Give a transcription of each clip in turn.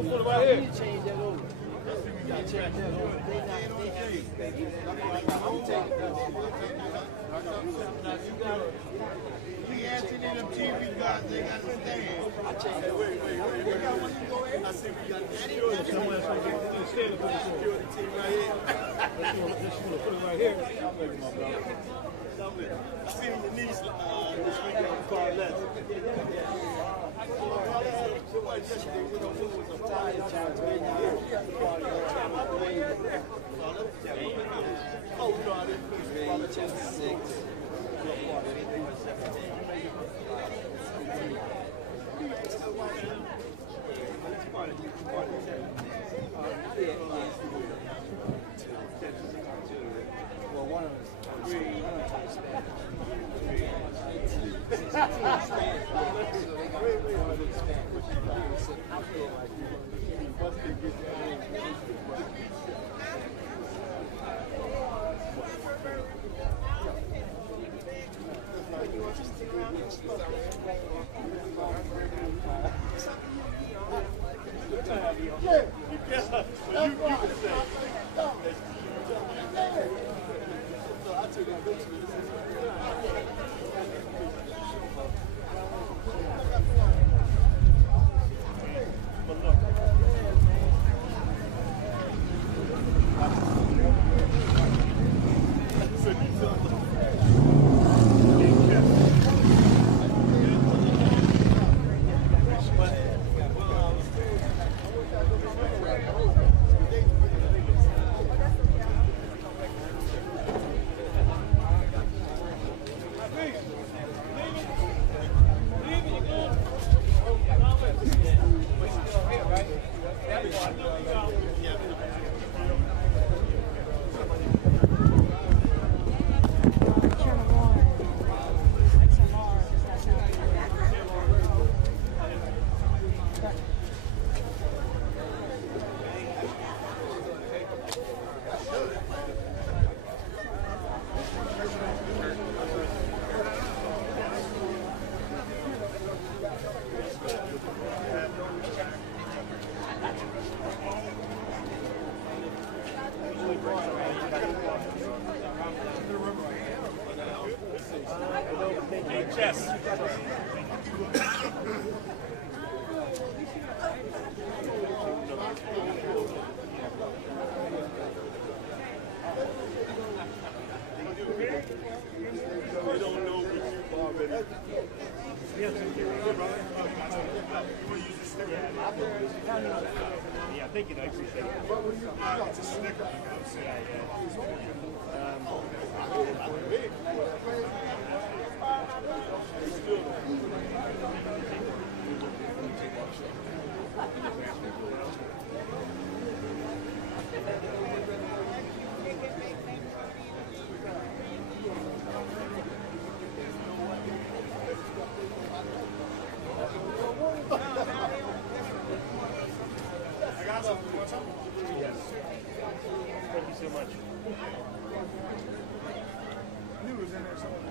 change that over. Change that over. The Anthony and them TV guys, they got to stand. I changed that. Wait. I see we got the security team. Security team right here. Put it right here. I seen your niece this weekend on Car Less. Well, one of us. Yeah, thank you. I appreciate it. It's a snicker. Yes. Thank you so much. He was in there somewhere.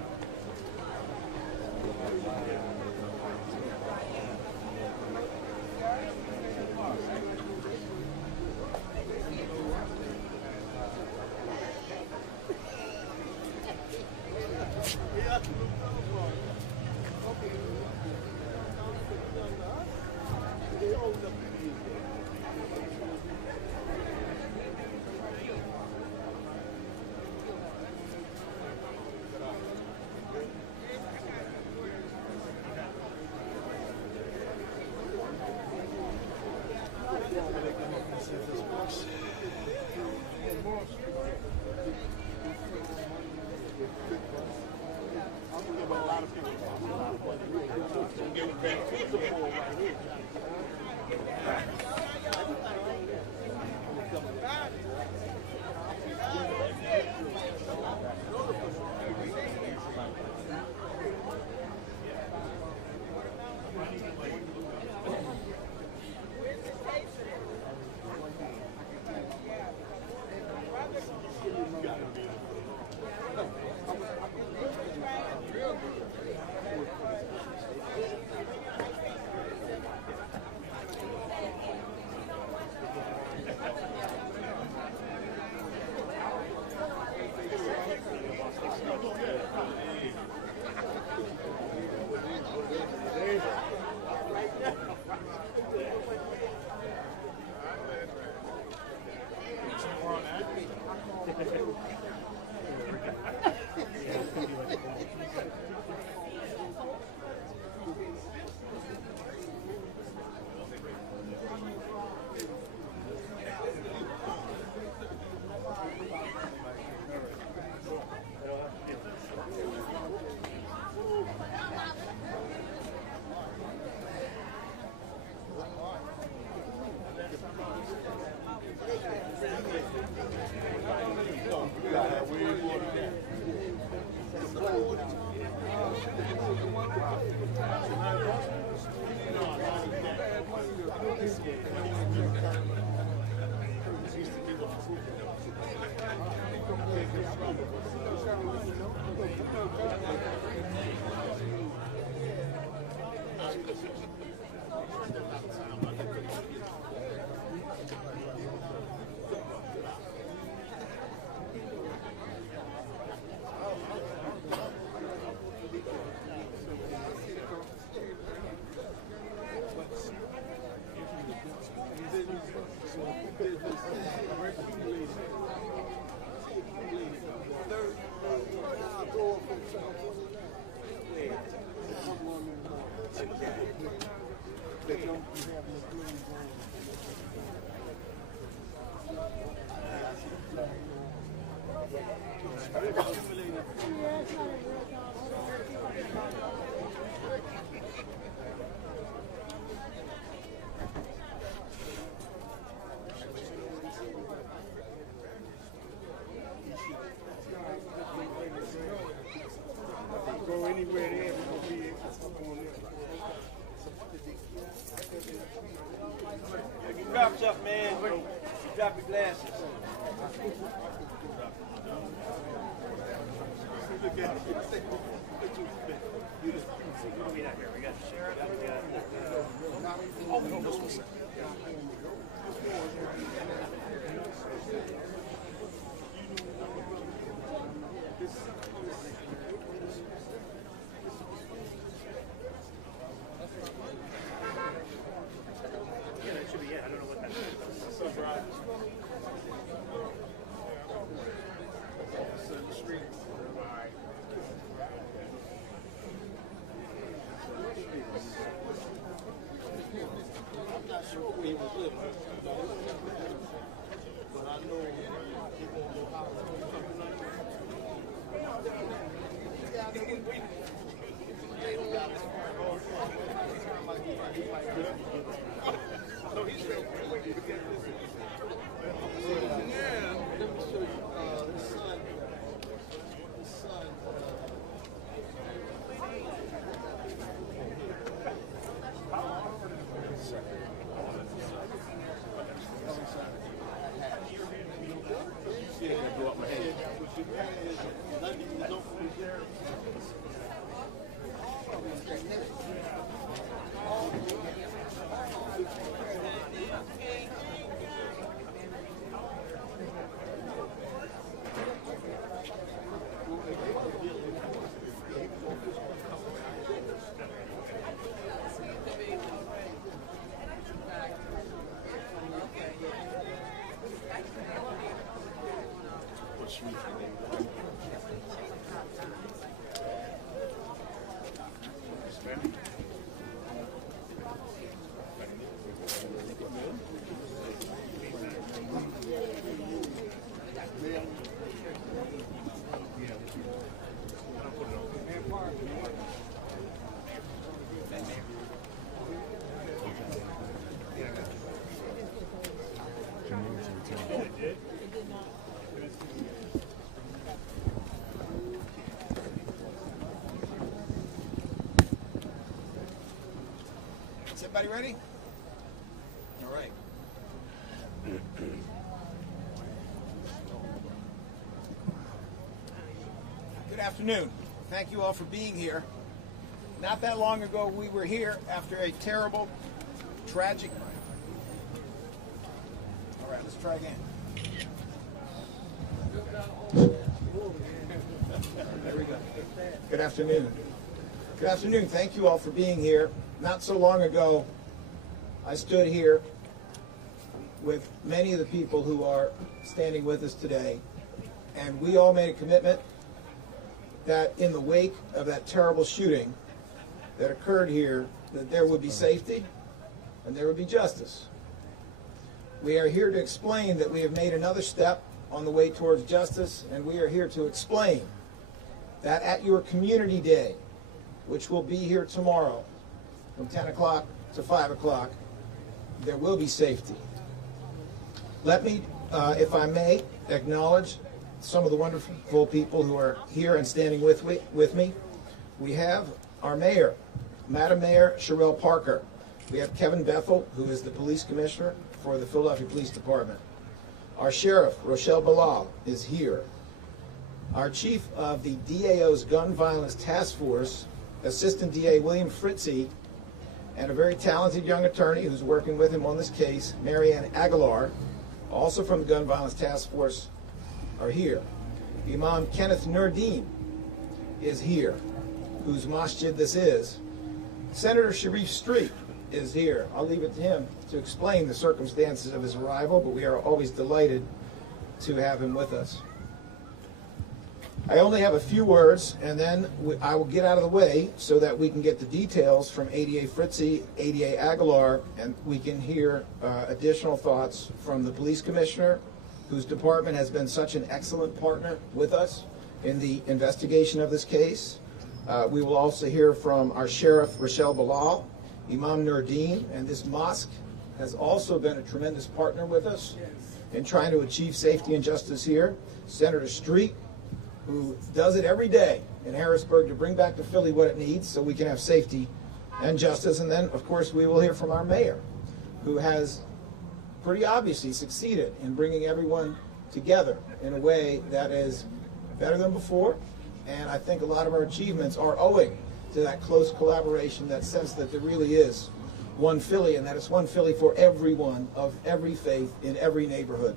Go anywhere there, we're going to be on there. Get your cups up, man. Drop your glasses. What do we got here? We got the sheriff, we got oh, no, this was yeah, that should be it. I don't know what that is. I'm not sure where he was living, but I know he won't go out. So he's real quick to get this. Yeah, let me show you his son. His son. Is everybody ready? All right. Good afternoon. Thank you all for being here. Not that long ago, we were here after a terrible, tragic... All right, let's try again. There we go. Good afternoon. Good afternoon. Thank you all for being here. Not so long ago, I stood here with many of the people who are standing with us today And we all made a commitment that in the wake of that terrible shooting that occurred here, that there would be safety and there would be justice. We are here to explain that we have made another step on the way towards justice, and we are here to explain that at your community day, which will be here tomorrow from 10 o'clock to 5 o'clock, there will be safety. Let me, if I may, acknowledge some of the wonderful people who are here and standing with me. We have our mayor, Madam Mayor Sherelle Parker. We have Kevin Bethel, who is the police commissioner for the Philadelphia Police Department. Our sheriff, Rochelle Bilal, is here. Our chief of the DAO's Gun Violence Task Force, Assistant DA William Fritzie, and a very talented young attorney who's working with him on this case, Marianne Aguilar, also from the Gun Violence Task Force, are here. Imam Kenneth Nurdin is here, whose masjid this is. Senator Sharif Street is here. I'll leave it to him to explain the circumstances of his arrival, but we are always delighted to have him with us. I only have a few words, and then I will get out of the way so that we can get the details from ADA Fritzie, ADA Aguilar, and we can hear additional thoughts from the police commissioner, whose department has been such an excellent partner with us in the investigation of this case. We will also hear from our sheriff, Rochelle Bilal, Imam Nurdin, and this mosque has also been a tremendous partner with us in trying to achieve safety and justice here. Senator Street, who does it every day in Harrisburg to bring back to Philly what it needs so we can have safety and justice. And then, of course, we will hear from our mayor, who has pretty obviously succeeded in bringing everyone together in a way that is better than before. And I think a lot of our achievements are owing to that close collaboration, that sense that there really is one Philly, and that it's one Philly for everyone of every faith in every neighborhood,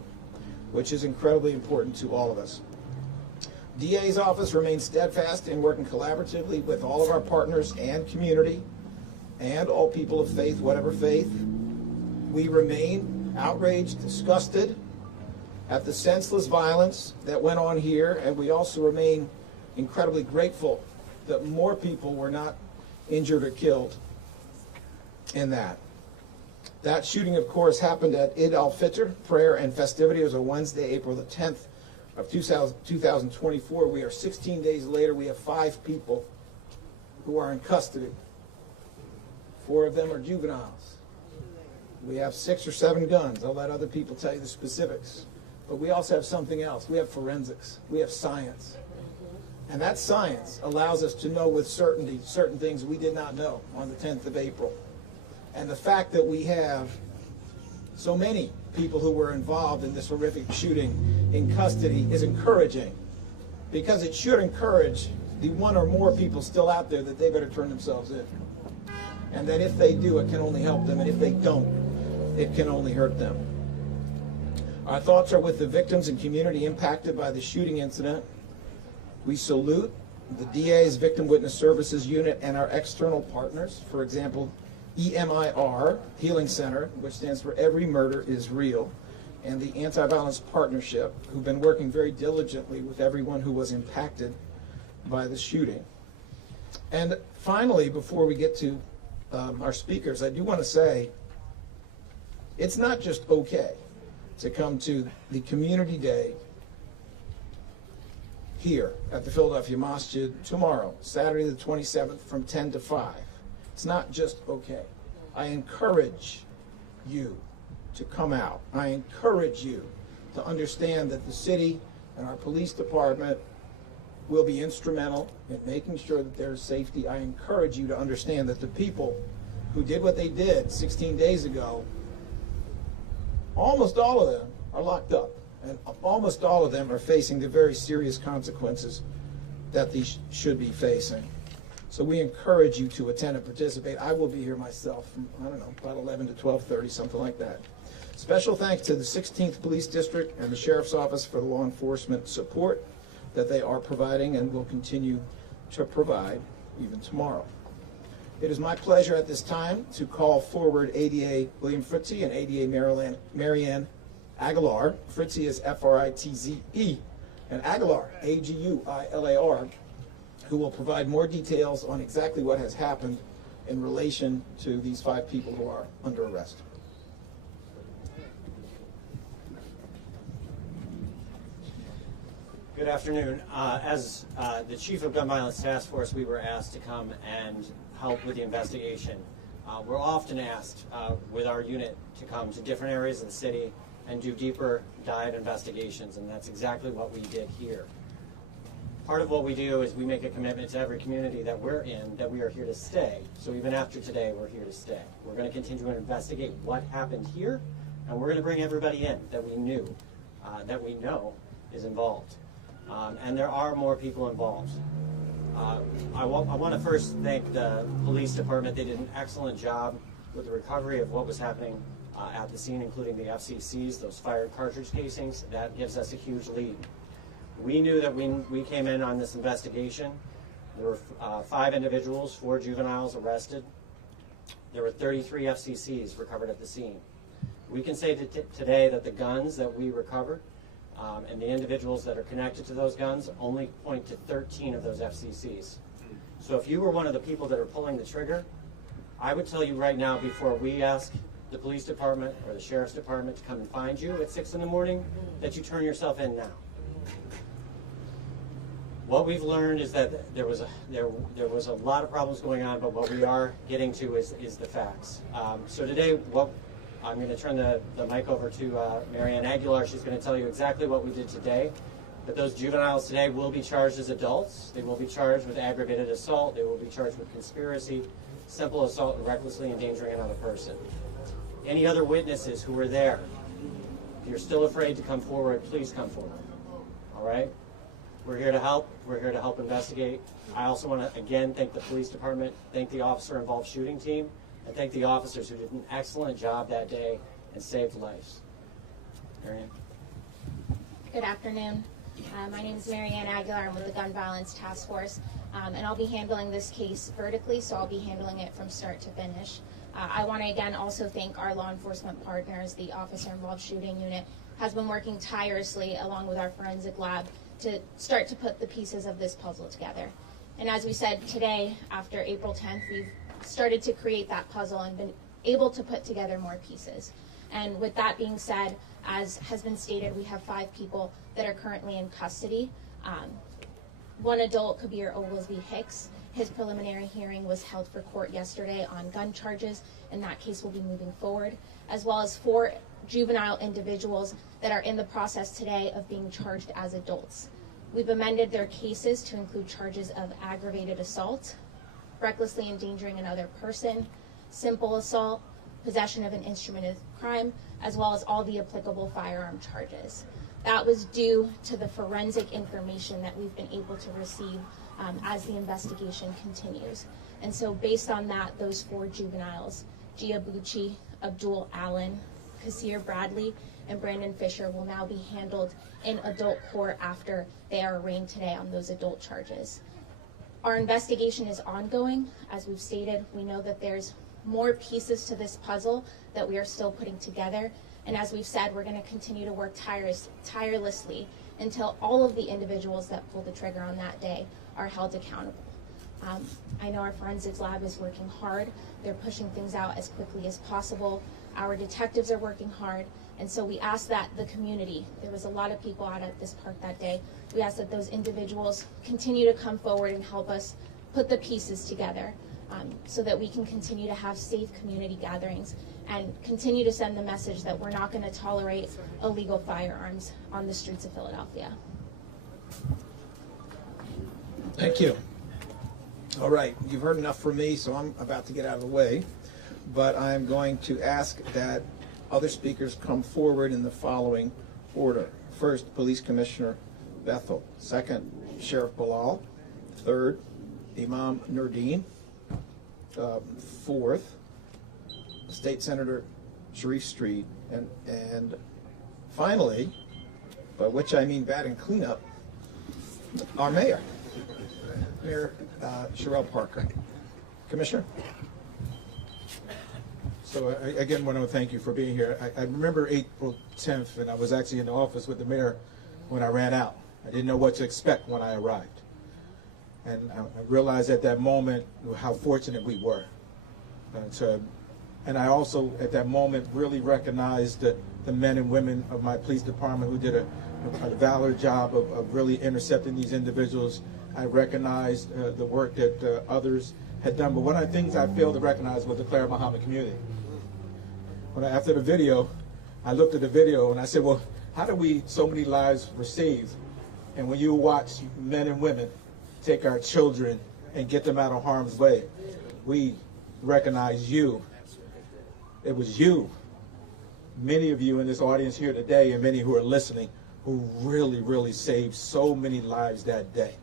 which is incredibly important to all of us. DA's office remains steadfast in working collaboratively with all of our partners and community and all people of faith, whatever faith. We remain outraged, disgusted at the senseless violence that went on here, and we also remain incredibly grateful that more people were not injured or killed in that. That shooting, of course, happened at Eid al-fitr, prayer and festivity. It was a Wednesday, April the 10th of 2024. We are 16 days later. We have 5 people who are in custody. 4 of them are juveniles. We have 6 or 7 guns. I'll let other people tell you the specifics. But we also have something else. We have forensics. We have science. And that science allows us to know with certainty certain things we did not know on the 10th of April. And the fact that we have so many people who were involved in this horrific shooting in custody is encouraging, because it should encourage the 1 or more people still out there that they better turn themselves in. And that if they do, it can only help them, and if they don't, it can only hurt them. Our thoughts are with the victims and community impacted by the shooting incident. We salute the DA's Victim Witness Services Unit and our external partners, for example, EMIR, Healing Center, which stands for Every Murder is Real, and the Anti-Violence Partnership, who've been working very diligently with everyone who was impacted by the shooting. And finally, before we get to our speakers, I do want to say it's not just okay to come to the community day here at the Philadelphia Masjid tomorrow, Saturday the 27th from 10 to 5. It's not just okay. I encourage you to come out. I encourage you to understand that the city and our police department will be instrumental in making sure that there's safety. I encourage you to understand that the people who did what they did 16 days ago, almost all of them are locked up. And almost all of them are facing the very serious consequences that they should be facing. So we encourage you to attend and participate. I will be here myself from, I don't know, about 11 to 12:30, something like that. Special thanks to the 16th Police District and the Sheriff's Office for the law enforcement support that they are providing and will continue to provide even tomorrow. It is my pleasure at this time to call forward ADA William Fritzie and ADA Marianne Aguilar. Fritzie is F-R-I-T-Z-E, and Aguilar, A-G-U-I-L-A-R, who will provide more details on exactly what has happened in relation to these 5 people who are under arrest. Good afternoon. As the Chief of Gun Violence Task Force, we were asked to come and help with the investigation. We're often asked with our unit to come to different areas of the city and do deeper dive investigations, and that's exactly what we did here. Part of what we do is we make a commitment to every community that we're in that we are here to stay. So even after today, we're here to stay. We're going to continue to investigate what happened here, and we're going to bring everybody in that we knew, that we know is involved. And there are more people involved. I want to first thank the police department. They did an excellent job with the recovery of what was happening at the scene, including the FCCs, those fired cartridge casings. That gives us a huge lead. We knew that when we came in on this investigation, there were 5 individuals, 4 juveniles arrested. There were 33 FCCs recovered at the scene. We can say today that the guns that we recovered and the individuals that are connected to those guns only point to 13 of those FCCs. So if you were one of the people that are pulling the trigger, I would tell you right now, before we ask the police department or the sheriff's department to come and find you at 6 in the morning, that you turn yourself in now. What we've learned is that there was a lot of problems going on, but what we are getting to is the facts. So today, I'm going to turn the mic over to Marianne Aguilar. She's going to tell you exactly what we did today. But those juveniles today will be charged as adults. They will be charged with aggravated assault. They will be charged with conspiracy, simple assault, and recklessly endangering another person. Any other witnesses who were there, if you're still afraid to come forward, please come forward. All right? We're here to help. We're here to help investigate. I also want to, again, thank the police department, thank the officer-involved shooting team, and thank the officers who did an excellent job that day and saved lives. Marianne. Good afternoon. My name is Marianne Aguilar. I'm with the Gun Violence Task Force, and I'll be handling this case vertically, so I'll be handling it from start to finish. I want to again also thank our law enforcement partners. The officer-involved shooting unit has been working tirelessly along with our forensic lab to start to put the pieces of this puzzle together. And as we said today, after April 10th, we've started to create that puzzle and been able to put together more pieces. And with that being said, as has been stated, we have 5 people that are currently in custody. One adult, Kabir Oglesby Hicks, his preliminary hearing was held for court yesterday on gun charges, and that case will be moving forward, as well as 4 juvenile individuals that are in the process today of being charged as adults. We've amended their cases to include charges of aggravated assault, recklessly endangering another person, simple assault, possession of an instrument of crime, as well as all the applicable firearm charges. That was due to the forensic information that we've been able to receive as the investigation continues. And so based on that, those 4 juveniles, Gia Bucci, Abdul Allen, Kasir Bradley, and Brandon Fisher will now be handled in adult court after they are arraigned today on those adult charges. Our investigation is ongoing. As we've stated, we know that there's more pieces to this puzzle that we are still putting together. And as we've said, we're going to continue to work tirelessly until all of the individuals that pulled the trigger on that day are held accountable. I know our forensics lab is working hard. They're pushing things out as quickly as possible. Our detectives are working hard. And so we ask that the community, there was a lot of people out at this park that day, we ask that those individuals continue to come forward and help us put the pieces together so that we can continue to have safe community gatherings and continue to send the message that we're not going to tolerate illegal firearms on the streets of Philadelphia. Thank you. All right, you've heard enough from me, so I'm about to get out of the way. But I'm going to ask that other speakers come forward in the following order. First, Police Commissioner Bethel. Second, Sheriff Bilal. Third, Imam Nurdin. Fourth, State Senator Sharif Street. And finally, by which I mean bat and cleanup, our mayor, Mayor Sherelle Parker. Commissioner? So again, want to thank you for being here. I remember April 10th, and I was actually in the office with the mayor when I ran out. I didn't know what to expect when I arrived. And I realized at that moment how fortunate we were. And I also, at that moment, really recognized the men and women of my police department who did a valor job of really intercepting these individuals. I recognized the work that others had done. But one of the things I failed to recognize was the Clara Muhammad community. After the video, I looked at the video and I said, well, how do so many lives were saved? And when you watch men and women take our children and get them out of harm's way, we recognize you. It was you, many of you in this audience here today and many who are listening, who really, really saved so many lives that day.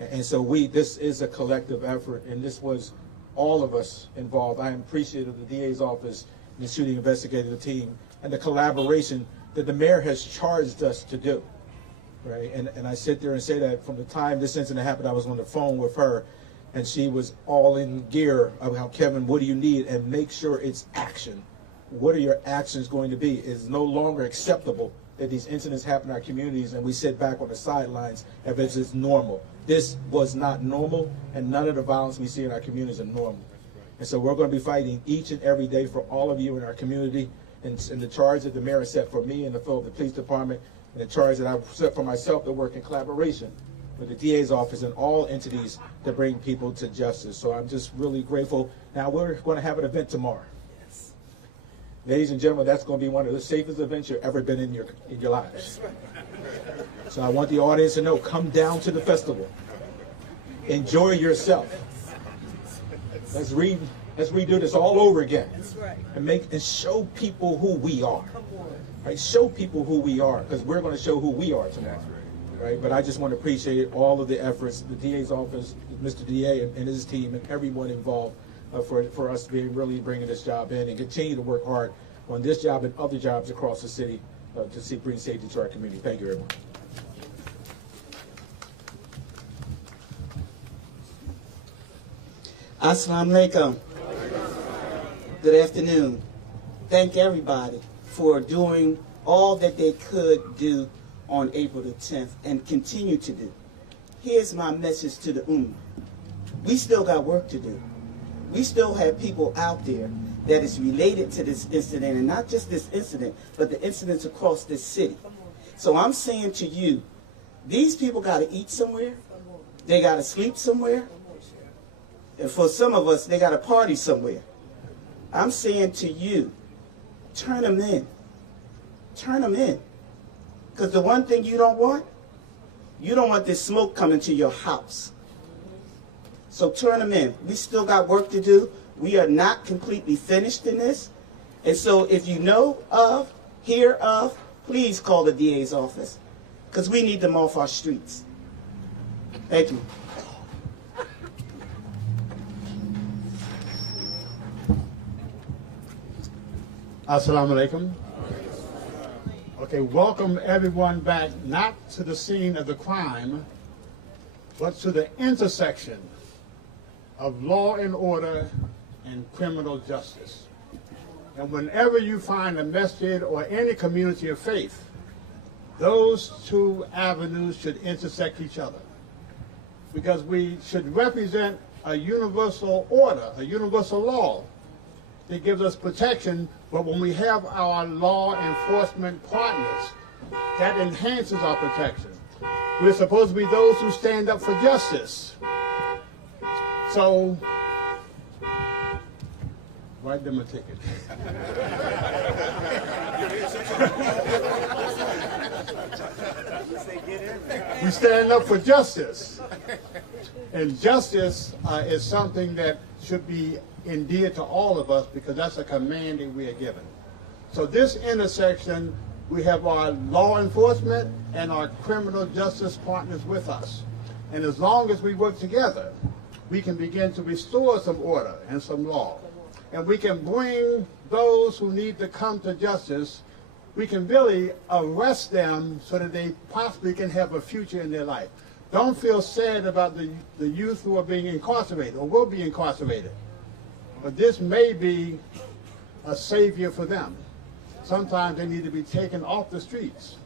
And so this is a collective effort, and this was all of us involved. I am appreciative of the DA's office and the shooting investigative team and the collaboration that the mayor has charged us to do. Right? And I sit there and say that from the time this incident happened, I was on the phone with her, and she was all in gear about, Kevin, what do you need? And make sure it's action. What are your actions going to be? It's no longer acceptable that these incidents happen in our communities and we sit back on the sidelines if it's just normal. This was not normal, and none of the violence we see in our communities are normal. And so we're going to be fighting each and every day for all of you in our community, and the charge that the mayor set for me and the Philadelphia Police Department, and the charge that I've set for myself to work in collaboration with the DA's office and all entities to bring people to justice. So I'm just really grateful. Now we're going to have an event tomorrow. Yes. Ladies and gentlemen, that's going to be one of the safest events you've ever been in your lives. So I want the audience to know, come down to the festival. Enjoy yourself. Let's redo this all over again. And show people who we are. Right? Show people who we are, because we're going to show who we are tonight. Right? But I just want to appreciate all of the efforts, the DA's office, Mr. DA and his team, and everyone involved for us to be really bringing this job in and continue to work hard on this job and other jobs across the city to bring safety to our community. Thank you, everyone. Assalamu alaikum. Good afternoon. Thank everybody for doing all that they could do on April the 10th and continue to do. Here's my message to the Ummah. We still got work to do. We still have people out there that is related to this incident, and not just this incident, but the incidents across this city. So I'm saying to you, these people got to eat somewhere. They got to sleep somewhere. And for some of us, they got to party somewhere. I'm saying to you, turn them in. Turn them in. Because the one thing you don't want this smoke coming to your house. So turn them in. We still got work to do. We are not completely finished in this. And so if you know of, hear of, please call the DA's office, because we need them off our streets. Thank you. Assalamu alaikum. Okay, welcome everyone back, not to the scene of the crime, but to the intersection of law and order and criminal justice. And whenever you find a masjid or any community of faith, those two avenues should intersect each other, because we should represent a universal order, a universal law that gives us protection. But when we have our law enforcement partners, that enhances our protection. We're supposed to be those who stand up for justice. So, write them a ticket. We stand up for justice. And justice is something that should be endeared to all of us, because that's a command that we are given. So this intersection, we have our law enforcement and our criminal justice partners with us. And as long as we work together, we can begin to restore some order and some law. And we can bring those who need to come to justice, we can really arrest them so that they possibly can have a future in their life. Don't feel sad about the youth who are being incarcerated or will be incarcerated. But this may be a savior for them. Sometimes they need to be taken off the streets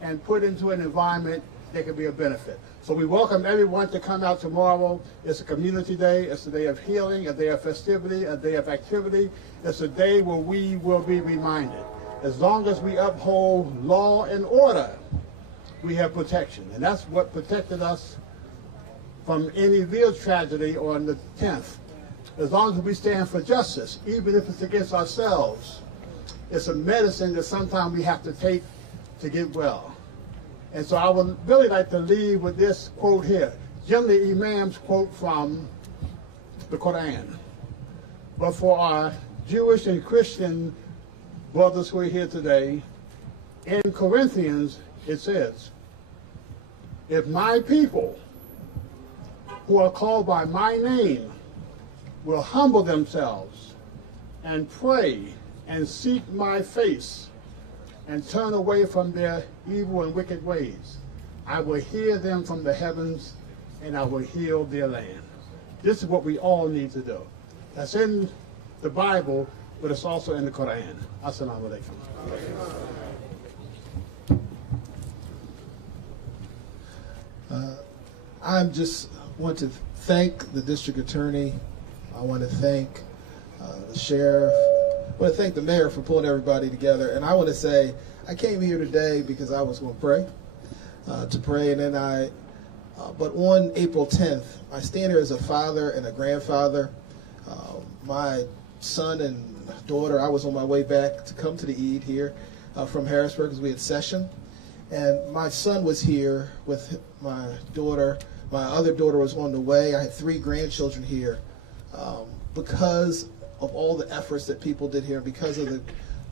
and put into an environment they can be a benefit. So we welcome everyone to come out tomorrow. It's a community day. It's a day of healing, a day of festivity, a day of activity. It's a day where we will be reminded. As long as we uphold law and order, we have protection. And that's what protected us from any real tragedy on the 10th. As long as we stand for justice, even if it's against ourselves, it's a medicine that sometimes we have to take to get well. And so I would really like to leave with this quote here. Generally, imams quote from the Quran. But for our Jewish and Christian brothers who are here today, in Corinthians it says, if my people who are called by my name will humble themselves and pray and seek my face and turn away from their evil and wicked ways, I will hear them from the heavens and I will heal their land. This is what we all need to do. That's in the Bible, but it's also in the Quran. Assalamu alaikum. I just want to thank the district attorney. I want to thank the sheriff. I want to thank the mayor for pulling everybody together. And I want to say, I came here today because I was going to pray, and then but on April 10th, I stand here as a father and a grandfather. My son and daughter, I was on my way back to come to the Eid here from Harrisburg because we had session. And my son was here with my daughter. My other daughter was on the way. I had 3 grandchildren here because of all the efforts that people did here, because of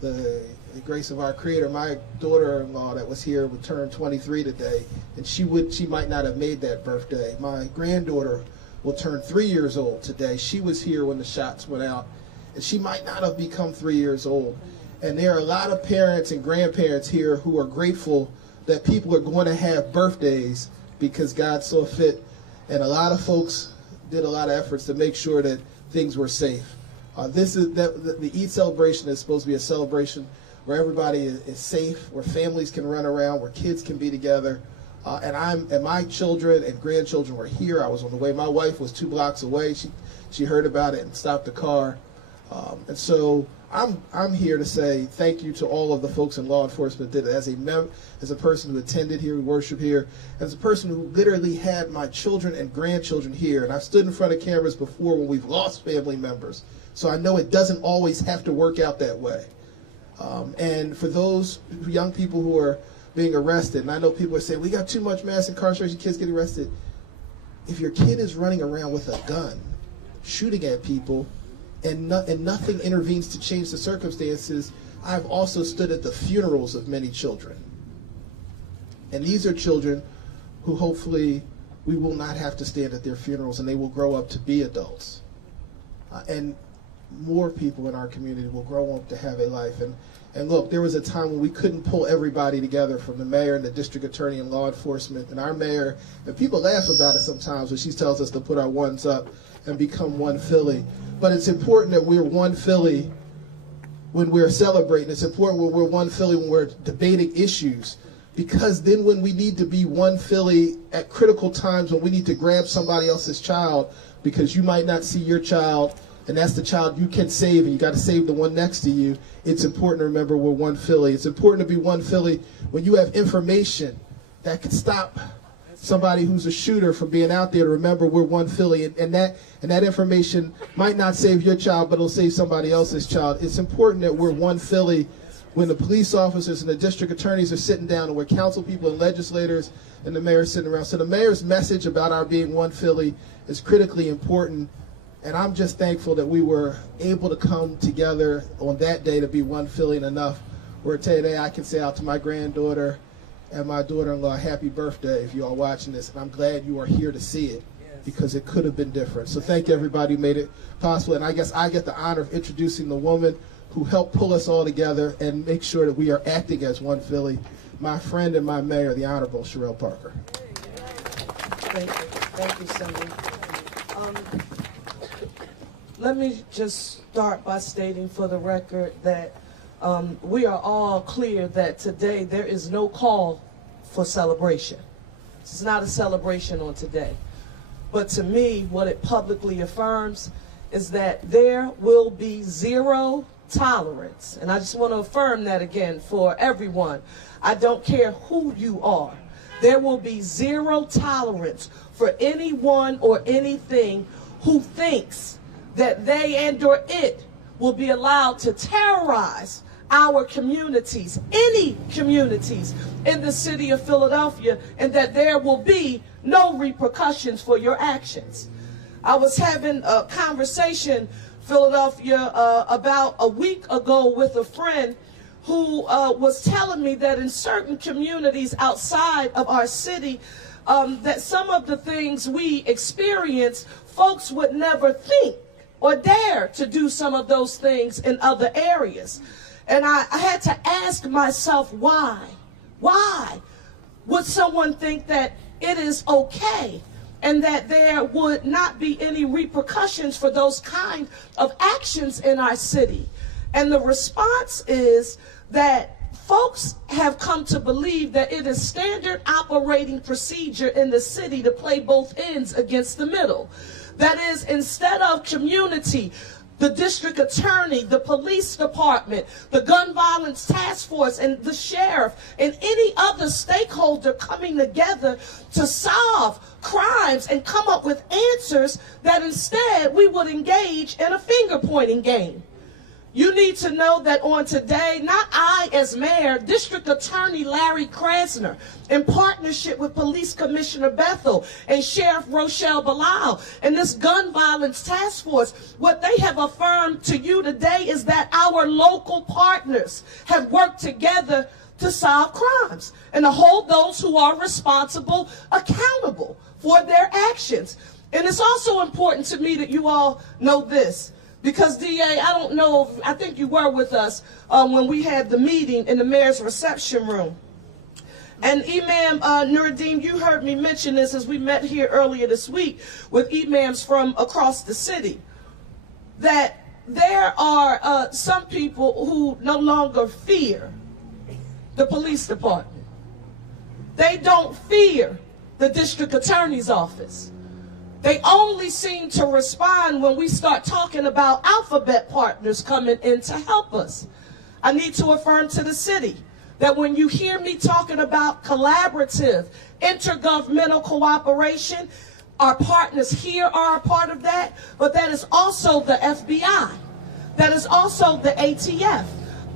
the grace of our Creator. My daughter-in-law that was here would turn 23 today, and she might not have made that birthday. My granddaughter will turn 3 years old today. She was here when the shots went out, and she might not have become 3 years old. And there are a lot of parents and grandparents here who are grateful that people are going to have birthdays because God saw fit, and a lot of folks did a lot of efforts to make sure that things were safe. The Eid celebration is supposed to be a celebration where everybody is safe, where families can run around, where kids can be together. And my children and grandchildren were here. I was on the way. My wife was 2 blocks away. She heard about it and stopped the car. And so I'm here to say thank you to all of the folks in law enforcement that did it. As a person who attended here, who worship here, as a person who literally had my children and grandchildren here, and I've stood in front of cameras before when we've lost family members, so I know it doesn't always have to work out that way. And for those young people who are being arrested, and I know people are saying, we got too much mass incarceration, kids get arrested. If your kid is running around with a gun, shooting at people, and nothing intervenes to change the circumstances, I've also stood at the funerals of many children. And these are children who hopefully we will not have to stand at their funerals, and they will grow up to be adults. And more people in our community will grow up to have a life. And look, there was a time when we couldn't pull everybody together, from the mayor and the district attorney and law enforcement and our mayor. And people laugh about it sometimes when she tells us to put our ones up and become one Philly. But it's important that we're one Philly when we're celebrating. It's important when we're one Philly when we're debating issues. Because then when we need to be one Philly at critical times, when we need to grab somebody else's child because you might not see your child, and that's the child you can save, and you got to save the one next to you, it's important to remember we're one Philly. It's important to be one Philly when you have information that could stop somebody who's a shooter from being out there, to remember we're one Philly, and that information might not save your child, but it'll save somebody else's child. It's important that we're one Philly when the police officers and the district attorneys are sitting down, and where council people and legislators and the mayor are sitting around. So the mayor's message about our being one Philly is critically important. And I'm just thankful that we were able to come together on that day to be one Philly, and enough where today I can say out to my granddaughter and my daughter-in-law, happy birthday if you are watching this. And I'm glad you are here to see it, because it could have been different. So thank everybody who made it possible. And I guess I get the honor of introducing the woman who helped pull us all together and make sure that we are acting as one Philly, my friend and my mayor, the Honorable Sherelle Parker. Thank you, Cindy. Let me just start by stating for the record that we are all clear that today there is no call for celebration. It's not a celebration on today. But to me, what it publicly affirms is that there will be zero tolerance. And I just want to affirm that again for everyone. I don't care who you are. There will be zero tolerance for anyone or anything who thinks that they and or it will be allowed to terrorize our communities, any communities in the city of Philadelphia, and that there will be no repercussions for your actions. I was having a conversation, Philadelphia, about a week ago with a friend who was telling me that in certain communities outside of our city, that some of the things we experience, folks would never think or dare to do some of those things in other areas. And I had to ask myself, why? Why would someone think that it is okay and that there would not be any repercussions for those kind of actions in our city? And the response is that folks have come to believe that it is standard operating procedure in the city to play both ends against the middle. That is, instead of community, the district attorney, the police department, the gun violence task force, and the sheriff, and any other stakeholder coming together to solve crimes and come up with answers, that instead we would engage in a finger-pointing game. You need to know that on today, not I as mayor, District Attorney Larry Krasner, in partnership with Police Commissioner Bethel and Sheriff Rochelle Bilal and this gun violence task force, what they have affirmed to you today is that our local partners have worked together to solve crimes and to hold those who are responsible accountable for their actions. And it's also important to me that you all know this. Because, DA, I don't know, I think you were with us when we had the meeting in the mayor's reception room. And Imam Nuruddin, you heard me mention this as we met here earlier this week with imams from across the city, that there are some people who no longer fear the police department. They don't fear the district attorney's office. They only seem to respond when we start talking about alphabet partners coming in to help us. I need to affirm to the city that when you hear me talking about collaborative, intergovernmental cooperation, our partners here are a part of that, but that is also the FBI. That is also the ATF.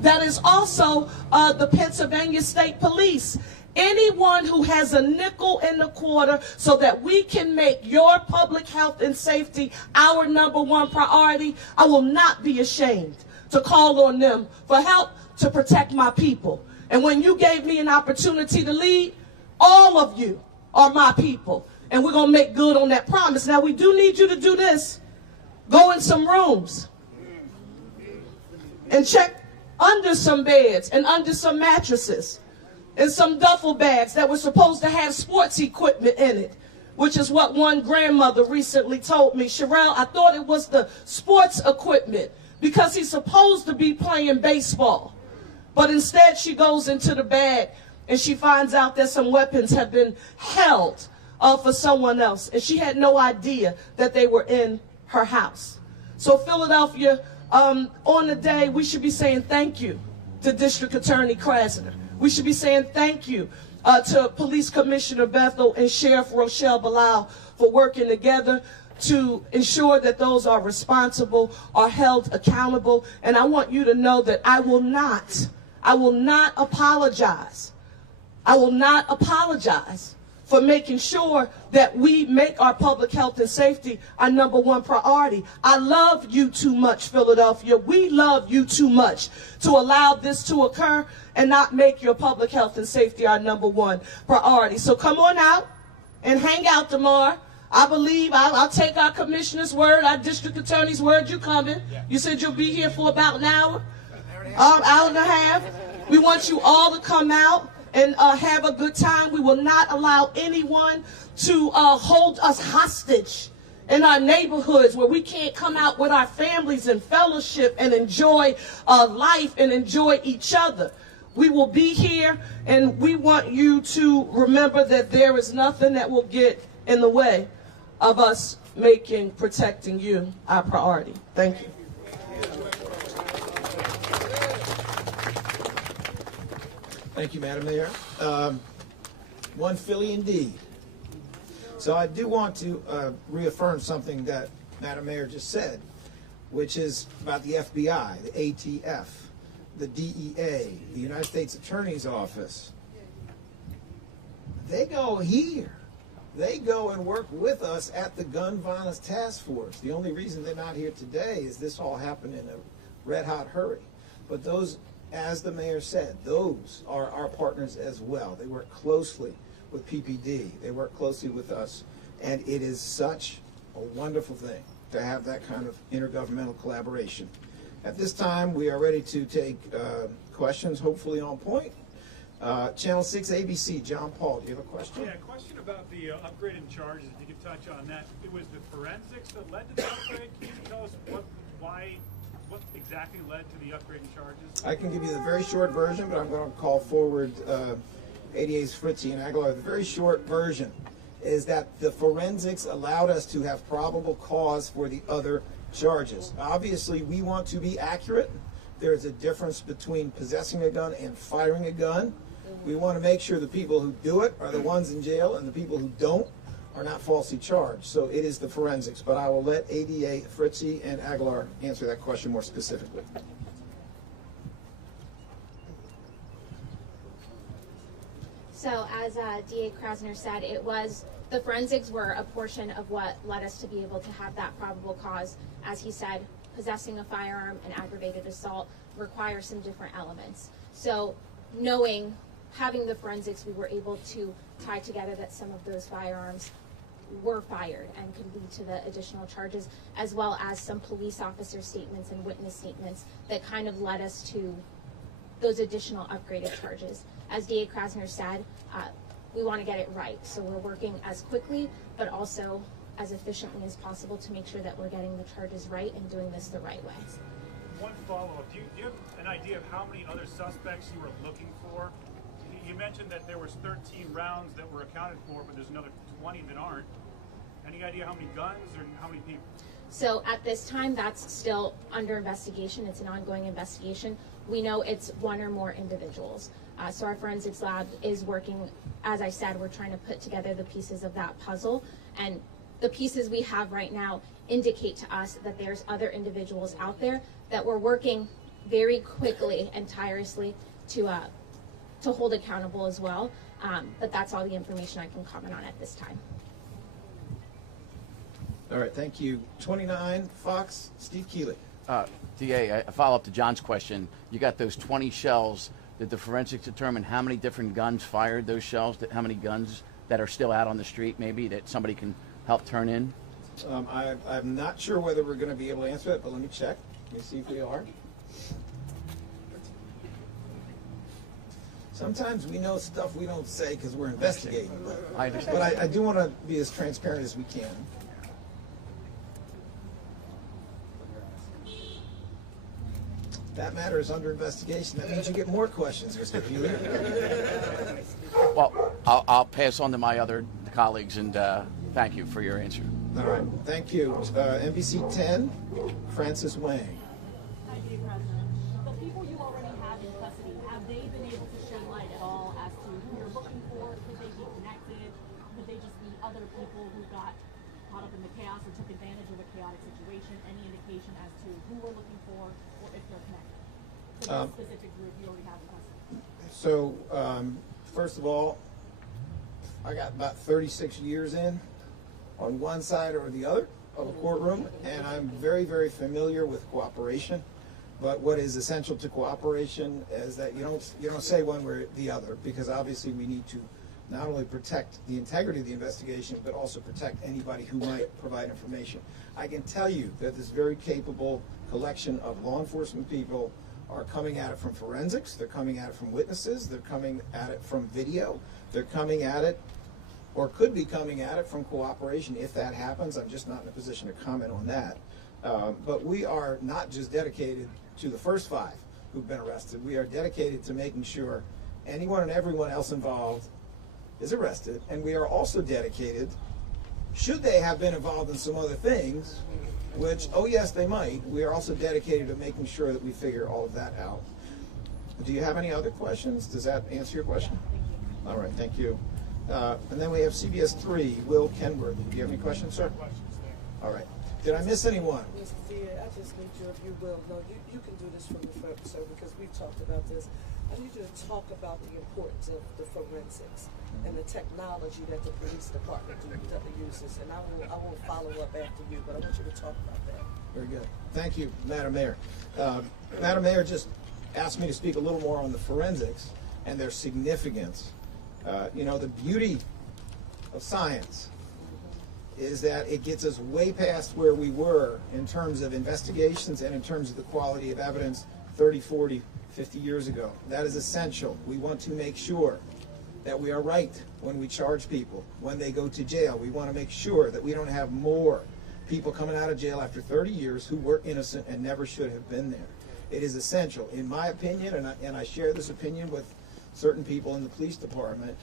That is also the Pennsylvania State Police. Anyone who has a nickel in the quarter so that we can make your public health and safety our #1 priority, I will not be ashamed to call on them for help to protect my people. And when you gave me an opportunity to lead, all of you are my people. And we're going to make good on that promise. Now, we do need you to do this. Go in some rooms and check under some beds and under some mattresses and some duffel bags that were supposed to have sports equipment in it, which is what one grandmother recently told me. Sherelle, I thought it was the sports equipment because he's supposed to be playing baseball. But instead she goes into the bag and she finds out that some weapons have been held for someone else. And she had no idea that they were in her house. So Philadelphia, on the day, we should be saying thank you to District Attorney Krasner. We should be saying thank you to Police Commissioner Bethel and Sheriff Rochelle Bilal for working together to ensure that those are responsible, are held accountable. And I want you to know that I will not apologize. I will not apologize for making sure that we make our public health and safety our #1 priority. I love you too much, Philadelphia. We love you too much to allow this to occur and not make your public health and safety our #1 priority. So come on out and hang out tomorrow. I believe I'll take our commissioner's word, our district attorney's word. You coming? You said you'll be here for about an hour, hour and a half. We want you all to come out and have a good time. We will not allow anyone to hold us hostage in our neighborhoods where we can't come out with our families and fellowship and enjoy life and enjoy each other. We will be here, and we want you to remember that there is nothing that will get in the way of us making protecting you our priority. Thank you. Thank you, Madam Mayor. One Philly indeed. So I do want to reaffirm something that Madam Mayor just said, which is about the FBI, the ATF, the DEA, the United States Attorney's Office. They go here. They go and work with us at the Gun Violence Task Force. The only reason they're not here today is this all happened in a red-hot hurry. But those, as the mayor said, those are our partners as well. They work closely with PPD. They work closely with us. And it is such a wonderful thing to have that kind of intergovernmental collaboration. At this time, we are ready to take questions, hopefully on point. Channel 6 ABC, John Paul, do you have a question? Yeah, a question about the upgraded charges, if you could touch on that. It was the forensics that led to the upgrade. Can you tell us what exactly led to the upgraded charges? I can give you the very short version, but I'm going to call forward ADA's Fritzie and Aguilar. The very short version is that the forensics allowed us to have probable cause for the other charges. Obviously, we want to be accurate. There is a difference between possessing a gun and firing a gun. We want to make sure the people who do it are the ones in jail, and the people who don't are not falsely charged. So it is the forensics. But I will let ADA Fritzie and Aguilar answer that question more specifically. So as DA Krasner said, the forensics were a portion of what led us to be able to have that probable cause. As he said, possessing a firearm and aggravated assault require some different elements. So having the forensics, we were able to tie together that some of those firearms were fired and could lead to the additional charges, as well as some police officer statements and witness statements that kind of led us to those additional upgraded charges. As DA Krasner said, we want to get it right. So we're working as quickly, but also as efficiently as possible to make sure that we're getting the charges right and doing this the right way. One follow-up. Do you have an idea of how many other suspects you were looking for? You mentioned that there was 13 rounds that were accounted for, but there's another 20 that aren't. Any idea how many guns or how many people? So at this time, that's still under investigation. It's an ongoing investigation. We know it's one or more individuals. So our forensics lab is working, as I said, we're trying to put together the pieces of that puzzle. And the pieces we have right now indicate to us that there's other individuals out there that we're working very quickly and tirelessly to hold accountable as well. But that's all the information I can comment on at this time. All right, thank you. 29, Fox, Steve Keeley. DA, a follow-up to John's question. You got those 20 shells. Did the forensics determine how many different guns fired those shells? How many guns that are still out on the street, maybe, that somebody can help turn in? I'm not sure whether we're going to be able to answer that, but let me check. Let me see if we are. Sometimes we know stuff we don't say because we're investigating. I understand. But I do want to be as transparent as we can. That matter is under investigation. That means you get more questions, Mr. Keeley. Well, I'll pass on to my other colleagues, and thank you for your answer. All right, thank you. NBC 10, Francis Wang. Hi, DA Krasner. The people you already have in custody, have they been able to shed light at all as to who you're looking for? Could they be connected? Could they just be other people who got caught up in the chaos or took advantage of a chaotic situation? Any indication as to who we're looking for or if they're connected to the specific group you already have in custody? So, first of all, I got about 36 years in on one side or the other of a courtroom, and I'm very, very familiar with cooperation. But what is essential to cooperation is that you don't say one way or the other, because obviously we need to not only protect the integrity of the investigation, but also protect anybody who might provide information. I can tell you that this very capable collection of law enforcement people are coming at it from forensics, they're coming at it from witnesses, they're coming at it from video, they're coming at it, or could be coming at it from cooperation if that happens. I'm just not in a position to comment on that. But we are not just dedicated to the first 5. who've been arrested. We are dedicated to making sure anyone and everyone else involved is arrested, and we are also dedicated, should they have been involved in some other things, which, oh yes, they might, we are also dedicated to making sure that we figure all of that out. Do you have any other questions? Does that answer your question? All right, thank you. And then we have CBS 3, Will Kenworthy. Do you have any questions, sir? All right. Did I miss anyone? Mr. Dia, I just need you, if you will, no, you can do this from the front, sir, because we've talked about this. I need you to talk about the importance of the forensics and the technology that the police department uses. And I will follow up after you, but I want you to talk about that. Very good. Thank you, Madam Mayor. Madam Mayor just asked me to speak a little more on the forensics and their significance. You know, the beauty of science is that it gets us way past where we were in terms of investigations and in terms of the quality of evidence 30, 40, 50 years ago. That is essential. We want to make sure that we are right when we charge people, when they go to jail. We want to make sure that we don't have more people coming out of jail after 30 years who were innocent and never should have been there. It is essential, in my opinion, and I share this opinion with certain people in the police department,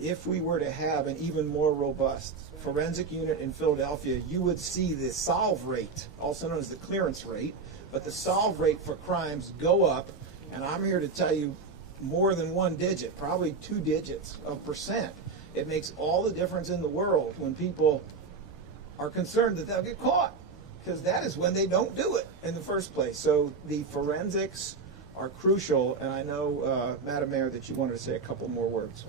if we were to have an even more robust forensic unit in Philadelphia, you would see the solve rate, also known as the clearance rate, but the solve rate for crimes go up, and I'm here to tell you more than one digit, probably 2 digits of percent. It makes all the difference in the world when people are concerned that they'll get caught, because that is when they don't do it in the first place. So the forensics are crucial, and I know, Madam Mayor, that you wanted to say a couple more words.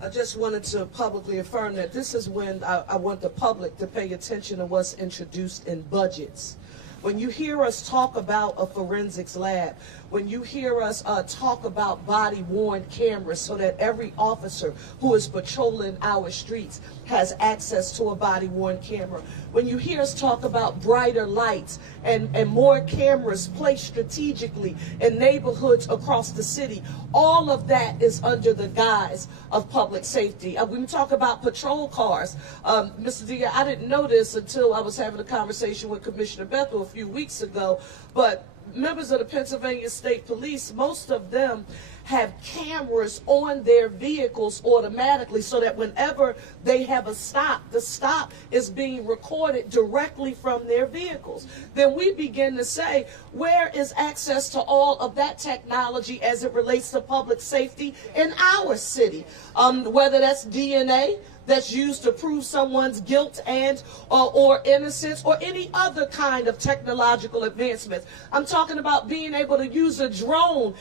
I just wanted to publicly affirm that this is when I want the public to pay attention to what's introduced in budgets. When you hear us talk about a forensics lab, when you hear us talk about body-worn cameras so that every officer who is patrolling our streets has access to a body-worn camera, when you hear us talk about brighter lights and more cameras placed strategically in neighborhoods across the city, all of that is under the guise of public safety. When we talk about patrol cars, Mr. Dia, I didn't know this until I was having a conversation with Commissioner Bethel a few weeks ago, but members of the Pennsylvania State Police, most of them have cameras on their vehicles automatically so that whenever they have a stop, the stop is being recorded directly from their vehicles. Then we begin to say, where is access to all of that technology as it relates to public safety in our city? Whether that's DNA, that's used to prove someone's guilt and or innocence, or any other kind of technological advancements. I'm talking about being able to use a drone,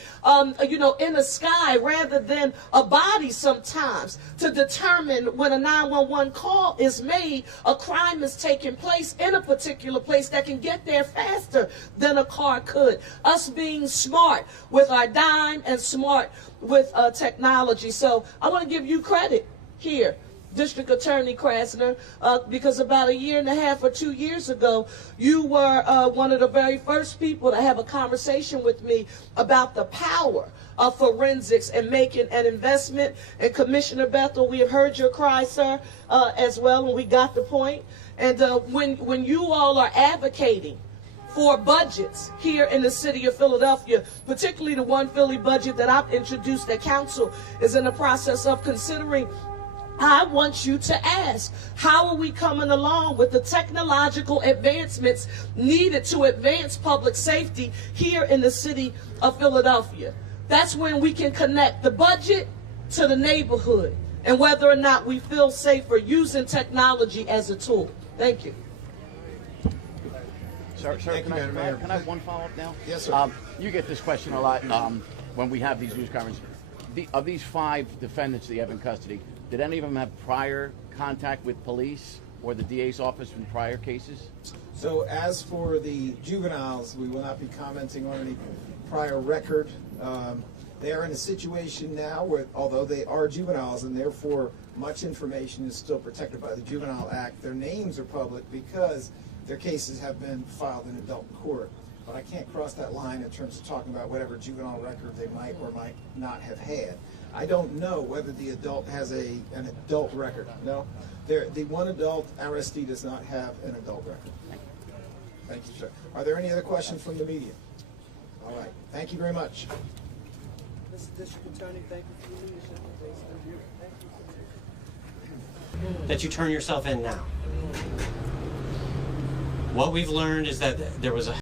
you know, in the sky rather than a body sometimes to determine when a 911 call is made, a crime is taking place in a particular place that can get there faster than a car could. Us being smart with our dime and smart with technology. So I want to give you credit here, District Attorney Krasner, because about 1.5 years or 2 years ago, you were one of the very first people to have a conversation with me about the power of forensics and making an investment. And Commissioner Bethel, we have heard your cry, sir, as well, and we got the point. And when you all are advocating for budgets here in the city of Philadelphia, particularly the One Philly budget that I've introduced that council is in the process of considering, I want you to ask, how are we coming along with the technological advancements needed to advance public safety here in the city of Philadelphia? That's when we can connect the budget to the neighborhood and whether or not we feel safer using technology as a tool. Thank you. Sir, can I have one follow-up now? Yes, sir. You get this question a lot when we have these news conferences. Of these 5 defendants that you have in custody, did any of them have prior contact with police or the DA's office in prior cases? So as for the juveniles, we will not be commenting on any prior record. They are in a situation now where, although they are juveniles and therefore much information is still protected by the Juvenile Act, their names are public because their cases have been filed in adult court. But I can't cross that line in terms of talking about whatever juvenile record they might or might not have had. I don't know whether the adult has an adult record. No, the one adult arrestee does not have an adult record. Thank you, sir. Are there any other questions from the media? All right. Thank you very much. Mr. District Attorney, thank you for your leadership. Thank you. That you turn yourself in now. What we've learned is that there was a